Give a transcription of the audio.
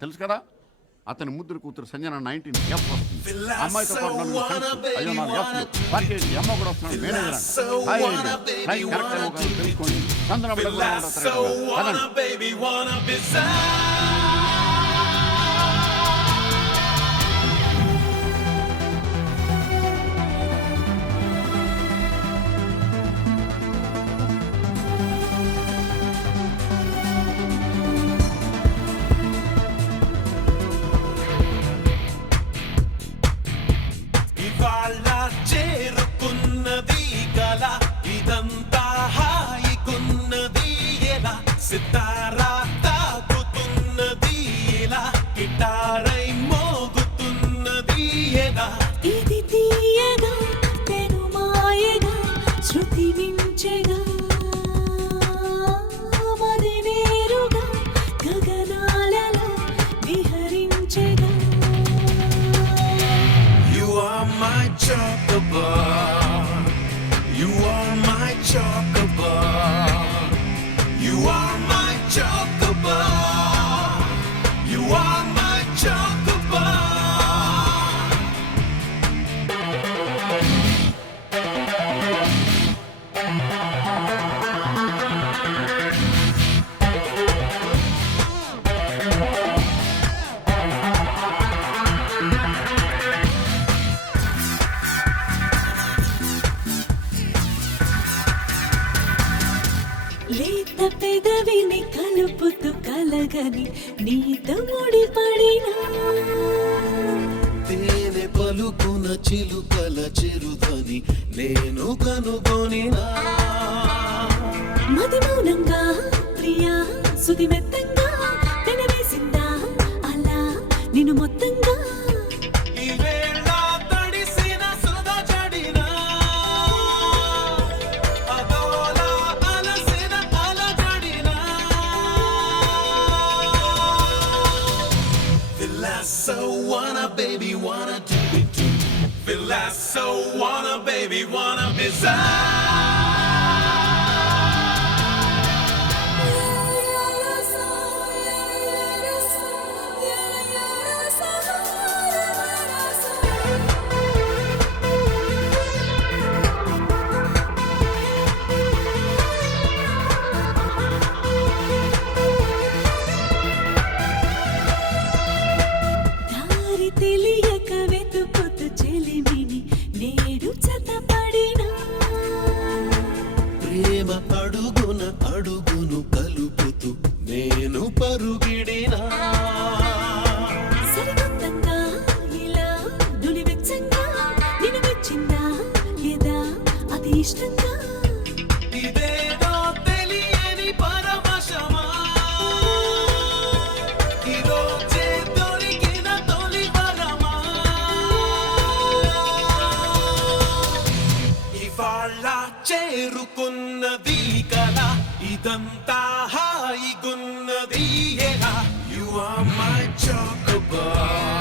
తెలుసు కదా, అతని ముద్దుల కూతురు సంజన 19F వస్తుంది. అమ్మాయితో పాటు నలుగురు ఫ్రెండ్స్, అయ్యో 4 Fలు, 48 అమ్మ కూడా వస్తున్నాడు. మేనేజర్ ఫ్లైట్ కరెక్ట్ ఏమో కానీ తెలుసుకోండి. చంద్ర బిడ్డ కూడా చేరుకున్నది కల ఇదంతా హాయికున్నది ఎలా సితారా తాకుతున్నది ఎలా గిటారై మోగుతున్నది ఎలా ఇది తీయగా తెను మాయగా శృతి వించెగా మది నేరుగా గగనాలలో విహరించెగా. You are my chocobar. You are my chocobar. You are my chocobar. You are my chocobar. లేత పెదవిని కలుపుతూ కలగని నీతో ముడిపడినా తేనె పలుకున చిలుకల చిరుదని నేను కనుగొనినా మది మౌనంగా ప్రియా సుది మెత్తంగా పెనవేసిందా అలా నిన్ను మొత్తంగా. ఈవేళ తడిసిన సుధ జడినా అదోలా అలసిన అలజడినా Villasso wanna baby wanna do it too. Villasso wanna baby wanna దారి తెలియక వెతుకుతూ చెలిమిని నేడు చతపడినా ప్రేమ అడుగున అడుగును కలుపుతూ నేను పరుగిడినా సరికొత్తంగా ఇలా నులివెచ్చంగా నిన్ను మెచ్చిందా లేదా అతి ఇష్టంగా. ఇదేదో తెలియని పరవశమా ఈరోజే దొరికిన తొలి వరమా ఇవాళ చేరుకున్నది కల ఇదంతా హాయిగున్నది ఎలా You are my chocobar.